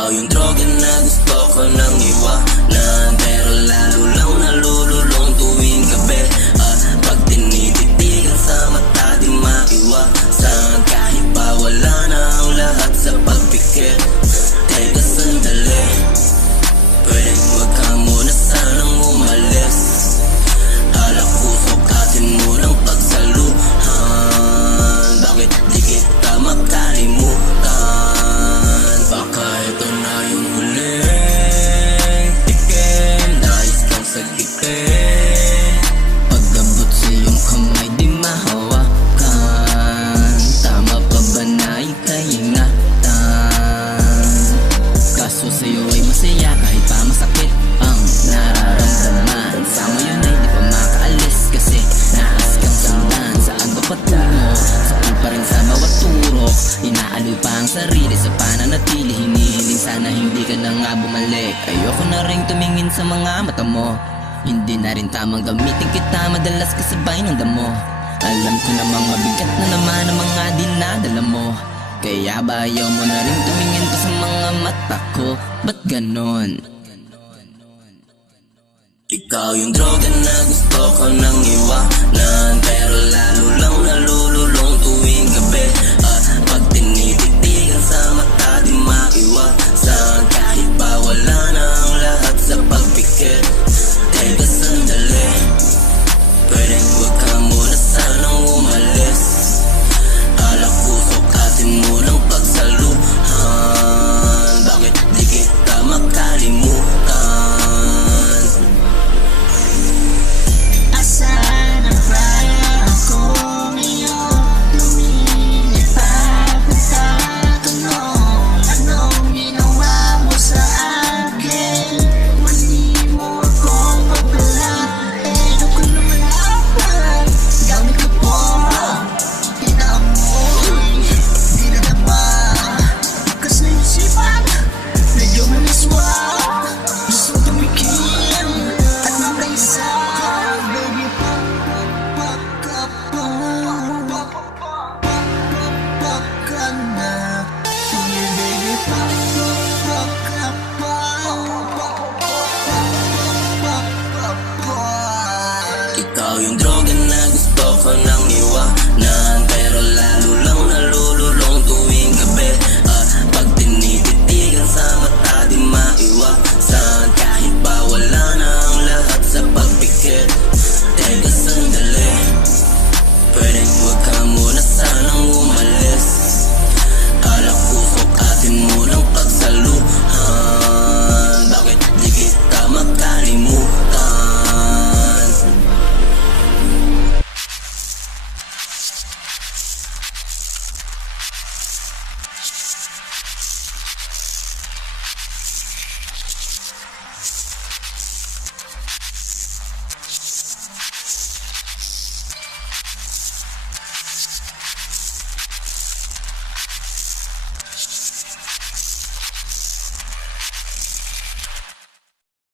Ikaw yung droga na gusto ko nang iwanan, pero lalo lang nalululong tuwing gabi. At pag tinititigan sa mata di maiwasan, kahit pa wala na ang lahat sa pagpikit. Teka sandali, pwedeng wag ka muna sanang umalis. Alak puso katin mo ng pagsaluhan, bakit di kita makalimutan? Baka ito na yung huling tikim, nais kang sakitin. Pag-abot sa iyong kamay di mahawakan, tama pa ba na ika'y ingatan? Kaso sa'yo ay masaya kahit pa masakit ang nararamdaman. Sa ngayon ay di pa makaalis kasi nais kang sundan. Saan ba patungo? Sakit pa rin sa bawat turok, inaalo pa ang sarili sa pananatili. Hinihiling sana hindi ka na nga bumalik. Ayoko na rin tumingin sa mga mata mo, hindi na rin tamang gamitin kita, madalas kasabay ng damo. Alam ko namang mabigat na naman ang mga dinadala mo, kaya ba ayaw mo na rin tumingin pa sa mga mata ko? Ba't ganon? Ikaw yung droga na gusto ko nang iwanan, pero lalo